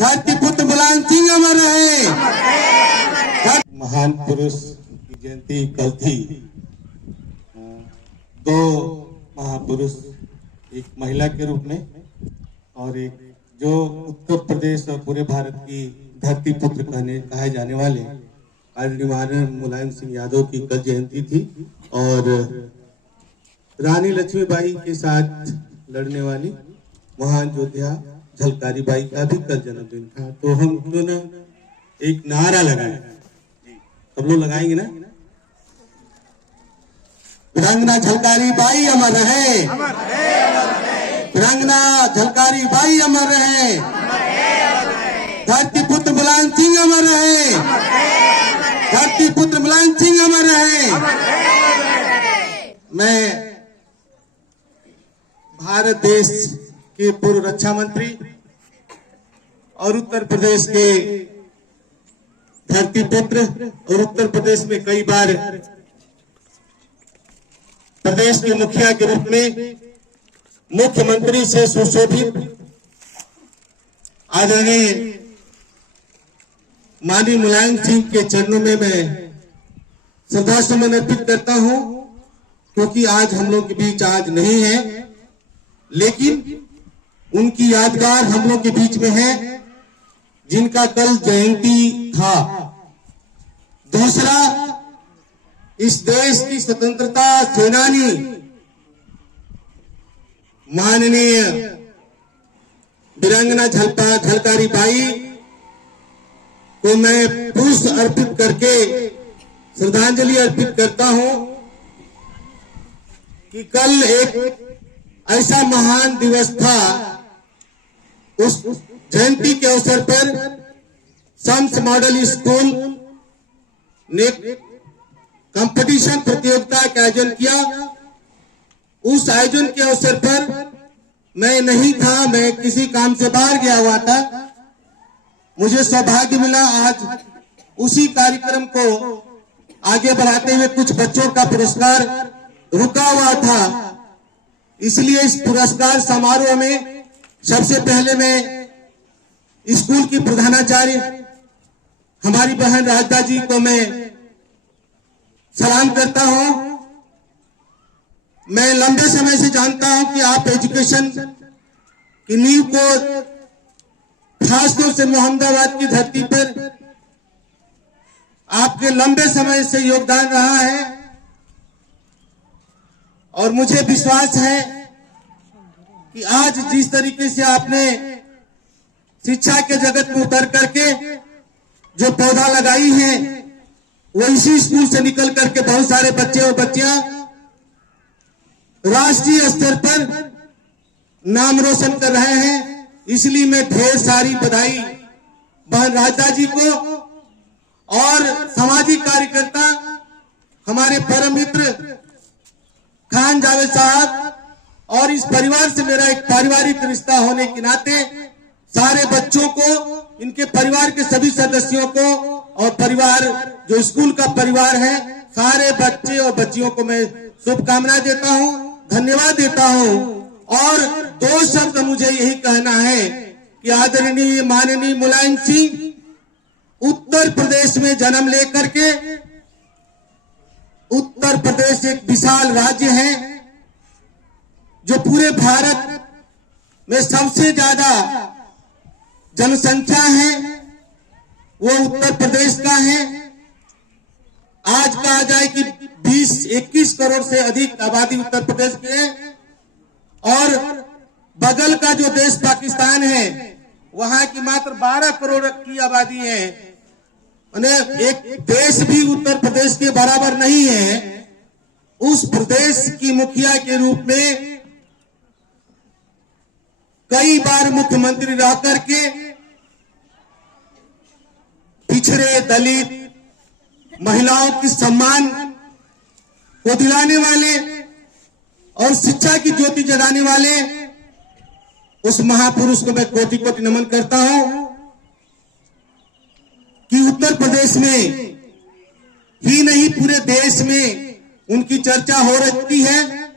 धरती पुत्र मुलायम सिंह अमर रहे। महान पुरुष की जयंती कल थी। दो महापुरुष, एक महिला के रूप में और एक जो उत्तर प्रदेश और पूरे भारत की धरती पुत्र कहे जाने वाले आदरणीय मुलायम सिंह यादव की कल जयंती थी और रानी लक्ष्मीबाई के साथ लड़ने वाली महान योद्धा झलकारी बाई का भी कल जन्मदिन था। तो हम क्यों ना एक नारा लगाए, सब लोग लगाएंगे ना। वीरांगना झलकारी बाई अमर रहे, वीरांगना झलकारी बाई अमर रहे, धरती पुत्र मुलायम सिंह अमर रहे, धरती पुत्र मुलायम सिंह अमर रहे। मैं भारत देश के पूर्व रक्षा मंत्री और उत्तर प्रदेश के धरती पुत्र और उत्तर प्रदेश में कई बार प्रदेश के मुखिया के रूप में मुख्यमंत्री से सुशोभित आदरणीय माननीय मुलायम सिंह के चरणों में मैं श्रद्धा सुमन अर्पित करता हूं, क्योंकि आज हम लोग के बीच आज नहीं है, लेकिन उनकी यादगार हम लोग के बीच में है जिनका कल जयंती था। दूसरा, इस देश की स्वतंत्रता सेनानी माननीय वीरांगना झलकारी बाई को मैं पुष्प अर्पित करके श्रद्धांजलि अर्पित करता हूं कि कल एक ऐसा महान दिवस था। उस जयंती के अवसर पर शम्स मॉडल स्कूल ने कंपटीशन प्रतियोगिता का आयोजन किया। उस आयोजन के अवसर पर मैं नहीं था, मैं किसी काम से बाहर गया हुआ था। मुझे सौभाग्य मिला आज उसी कार्यक्रम को आगे बढ़ाते हुए कुछ बच्चों का पुरस्कार रुका हुआ था, इसलिए इस पुरस्कार समारोह में सबसे पहले मैं स्कूल की प्रधानाचार्य हमारी बहन राजदा जी को मैं सलाम करता हूं। मैं लंबे समय से जानता हूं कि आप एजुकेशन की नींव को खासतौर से मोहम्मदाबाद की धरती पर आपके लंबे समय से योगदान रहा है और मुझे विश्वास है कि आज जिस तरीके से आपने शिक्षा के जगत में उतर करके जो पौधा लगाई है, वो इसी स्कूल से निकल करके बहुत सारे बच्चे और बच्चियां राष्ट्रीय स्तर पर नाम रोशन कर रहे हैं। इसलिए मैं ढेर सारी बधाई बहन राजदा जी को और सामाजिक कार्यकर्ता हमारे परम मित्र खान जावेद साहब और इस परिवार से मेरा एक पारिवारिक रिश्ता होने के नाते सारे बच्चों को, इनके परिवार के सभी सदस्यों को और परिवार जो स्कूल का परिवार है, सारे बच्चे और बच्चियों को मैं शुभकामनाएं देता हूं, धन्यवाद देता हूं। और दो शब्द मुझे यही कहना है कि आदरणीय माननीय मुलायम सिंह उत्तर प्रदेश में जन्म लेकर के, उत्तर प्रदेश एक विशाल राज्य है जो पूरे भारत में सबसे ज्यादा जनसंख्या है, वो उत्तर प्रदेश का है। आज कहा जाए कि 20-21 करोड़ से अधिक आबादी उत्तर प्रदेश की है और बगल का जो देश पाकिस्तान है, वहां की मात्र 12 करोड़ की आबादी है। एक देश भी उत्तर प्रदेश के बराबर नहीं है। उस प्रदेश की मुखिया के रूप में कई बार मुख्यमंत्री रह करके पिछड़े, दलित, महिलाओं की सम्मान को दिलाने वाले और शिक्षा की ज्योति जगाने वाले उस महापुरुष को मैं कोटि कोटि नमन करता हूं कि उत्तर प्रदेश में ही नहीं पूरे देश में उनकी चर्चा हो रही है।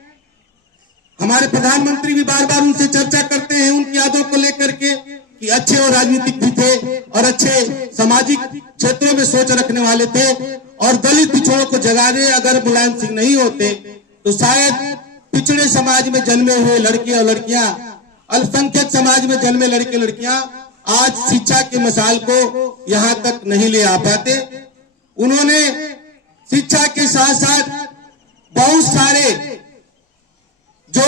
हमारे प्रधानमंत्री भी बार बार उनसे चर्चा करते हैं उनकी यादों को लेकर के। कि अच्छे और राजनीतिक भी थे और अच्छे सामाजिक क्षेत्रों में सोच रखने वाले थे, और दलित पिछड़ों को जगाने अगर मुलायम सिंह नहीं होते तो शायद पिछड़े समाज में जन्मे हुए लड़के और लड़कियां, अल्पसंख्यक समाज में जन्मे लड़के लड़कियां आज शिक्षा के मसाल को यहां तक नहीं ले आ पाते। उन्होंने शिक्षा के साथ साथ बहुत सारे जो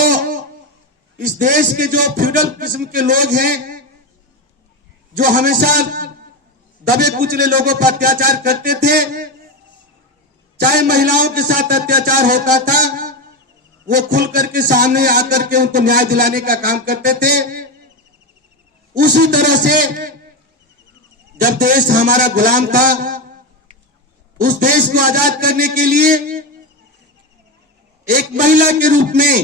इस देश के जो फ्यूडल किस्म के लोग हैं, जो हमेशा दबे कुचले लोगों पर अत्याचार करते थे, चाहे महिलाओं के साथ अत्याचार होता था, वो खुल करके सामने आकर के उनको न्याय दिलाने का काम करते थे। उसी तरह से जब देश हमारा गुलाम था, उस देश को आजाद करने के लिए एक महिला के रूप में,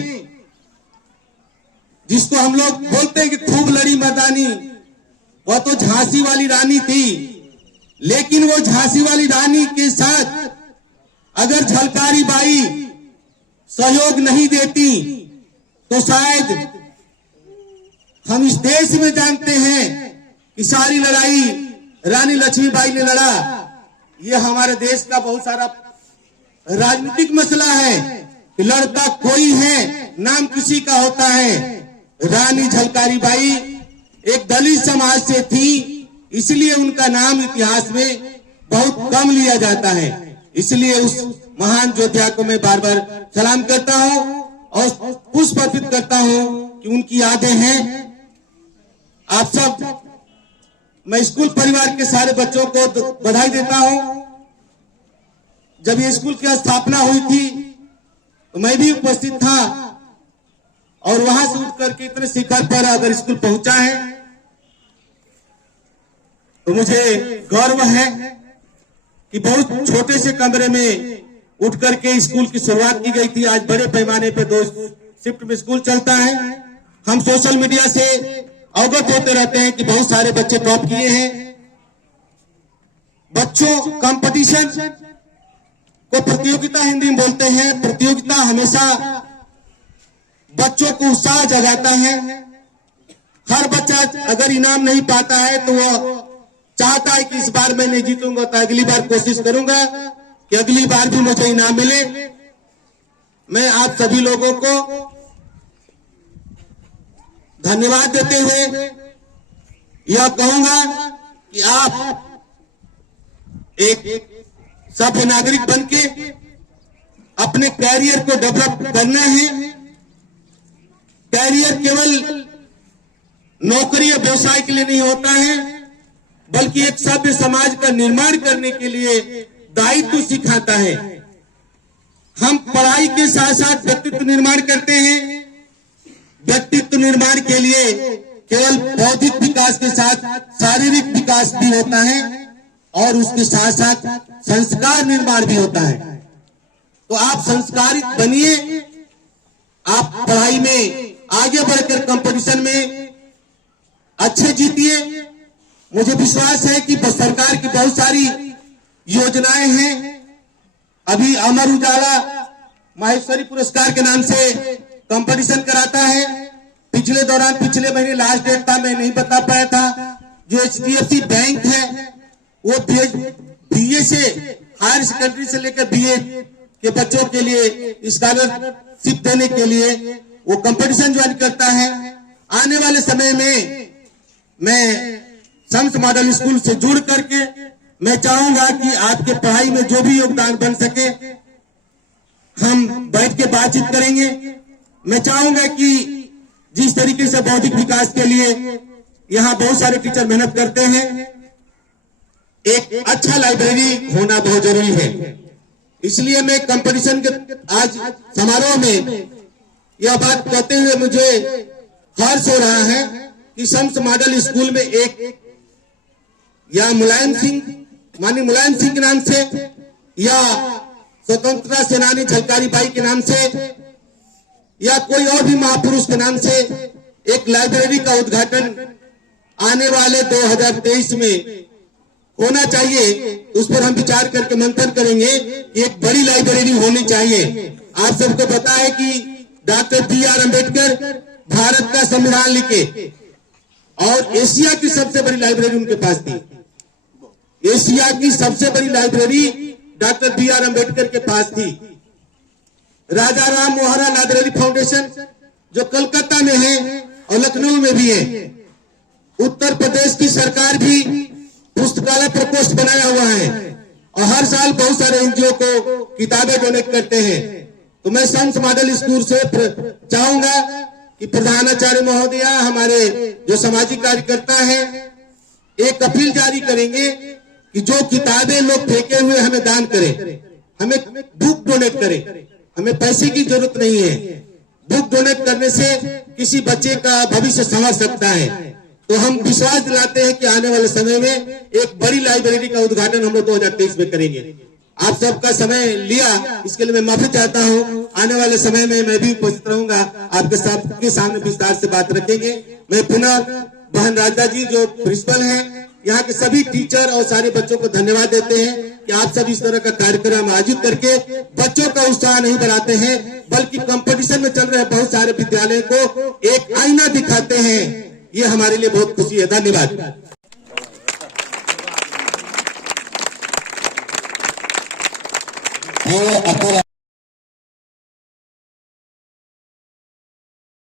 जिसको हम लोग बोलते हैं कि खूब लड़ी मर्दानी, वह तो झांसी वाली रानी थी, लेकिन वो झांसी वाली रानी के साथ अगर झलकारी बाई सहयोग नहीं देती तो शायद हम इस देश में जानते हैं कि सारी लड़ाई रानी लक्ष्मीबाई ने लड़ा। ये हमारे देश का बहुत सारा राजनीतिक मसला है कि लड़ता कोई है, नाम किसी का होता है। रानी झलकारी बाई एक दलित समाज से थी, इसलिए उनका नाम इतिहास में बहुत कम लिया जाता है। इसलिए उस महान योद्धा को मैं बार बार सलाम करता हूं और पुष्प अर्पित करता हूं कि उनकी यादें हैं। आप सब, मैं स्कूल परिवार के सारे बच्चों को बधाई देता हूं। जब ये स्कूल की स्थापना हुई थी तो मैं भी उपस्थित था, और वहां से उठ करके इतने शिखर पर अगर स्कूल पहुंचा है तो मुझे गर्व है कि बहुत छोटे से कमरे में उठ करके स्कूल की शुरुआत की गई थी। आज बड़े पैमाने पे 2 शिफ्ट में स्कूल चलता है। हम सोशल मीडिया से अवगत होते रहते हैं कि बहुत सारे बच्चे टॉप किए हैं। बच्चों, कंपटीशन को प्रतियोगिता हिंदी में बोलते हैं। प्रतियोगिता हमेशा बच्चों को उत्साह जगाता है। हर बच्चा अगर इनाम नहीं पाता है तो वह चाहता है कि इस बार मैं नहीं जीतूंगा तो अगली बार कोशिश करूंगा कि अगली बार भी मुझे इनाम मिले। मैं आप सभी लोगों को धन्यवाद देते हुए यह कहूंगा कि आप एक सभ्य नागरिक बनके अपने कैरियर को डेवलप करना है। कैरियर केवल नौकरी या व्यवसाय के लिए नहीं होता है, बल्कि एक सभ्य समाज का निर्माण करने के लिए दायित्व सिखाता है। हम पढ़ाई के साथ साथ व्यक्तित्व निर्माण करते हैं। व्यक्तित्व निर्माण के लिए केवल बौद्धिक विकास के साथ शारीरिक विकास भी होता है, और उसके साथ साथ संस्कार निर्माण भी होता है। तो आप संस्कारित बनिए, आप पढ़ाई में आगे बढ़कर कंपटीशन में अच्छे जीतिए। मुझे विश्वास है कि सरकार की बहुत सारी योजनाएं हैं। अभी अमर उजाला माहेश्वरी पुरस्कार के नाम से कंपटीशन कराता है। पिछले महीने लास्ट डेट था, मैं नहीं बता पाया था। जो HDFC बैंक है वो BA से हायर सेकेंडरी से लेकर BA के बच्चों के लिए स्कॉलरशिप देने के लिए वो कंपटीशन ज्वाइन करता है। आने वाले समय में मैं सम्स मॉडल स्कूल से जुड़ करके मैं चाहूंगा कि आपके पढ़ाई में जो भी योगदान बन सके हम बैठ के बातचीत करेंगे। मैं चाहूंगा कि जिस तरीके से बौद्धिक विकास के लिए यहाँ बहुत सारे टीचर मेहनत करते हैं, एक अच्छा लाइब्रेरी होना बहुत जरूरी है। इसलिए मैं कंपटीशन के आज समारोह में यह बात कहते हुए मुझे हर्ष हो रहा है कि सम्स मॉडल स्कूल में एक या माननीय मुलायम सिंह के नाम से या स्वतंत्रता सेनानी झलकारी बाई के नाम से या कोई और भी महापुरुष के नाम से एक लाइब्रेरी का उद्घाटन आने वाले 2023 में होना चाहिए। उस पर हम विचार करके मंथन करेंगे। एक बड़ी लाइब्रेरी होनी चाहिए। आप सबको पता है कि डॉक्टर BR अम्बेडकर भारत का संविधान लिखे, और एशिया की सबसे बड़ी लाइब्रेरी उनके पास थी। एशिया की सबसे बड़ी लाइब्रेरी डॉक्टर बी.आर. अम्बेडकर के पास थी। राजा राम मोहरा लाइब्रेरी फाउंडेशन जो कलकत्ता में है और लखनऊ में भी है। उत्तर प्रदेश की सरकार भी पुस्तकालय प्रकोष्ठ बनाया हुआ है और हर साल बहुत सारे एनजीओ को किताबें डोनेट करते हैं। तो मैं संत मॉडल स्कूल से चाहूंगा कि प्रधानाचार्य महोदया, हमारे जो सामाजिक कार्यकर्ता हैं, एक अपील जारी करेंगे कि जो किताबें लोग फेंके हुए हमें दान करें, हमें बुक डोनेट करें। हमें पैसे की जरूरत नहीं है। बुक डोनेट करने से किसी बच्चे का भविष्य संवर सकता है। तो हम विश्वास दिलाते हैं कि आने वाले समय में एक बड़ी लाइब्रेरी का उद्घाटन हम लोग 2023 में करेंगे। आप सबका समय लिया, इसके लिए मैं माफी चाहता हूं। आने वाले समय में मैं भी उपस्थित रहूंगा, आपके सबके सामने विस्तार से बात रखेंगे। मैं पुनः बहन राधा जी जो प्रिंसिपल हैं, यहाँ के सभी टीचर और सारे बच्चों को धन्यवाद देते हैं कि आप सब इस तरह का कार्यक्रम आयोजित करके बच्चों का उत्साह नहीं बढ़ाते हैं, बल्कि कंपटीशन में चल रहे बहुत सारे विद्यालयों को एक आईना दिखाते हैं। ये हमारे लिए बहुत खुशी है। धन्यवाद।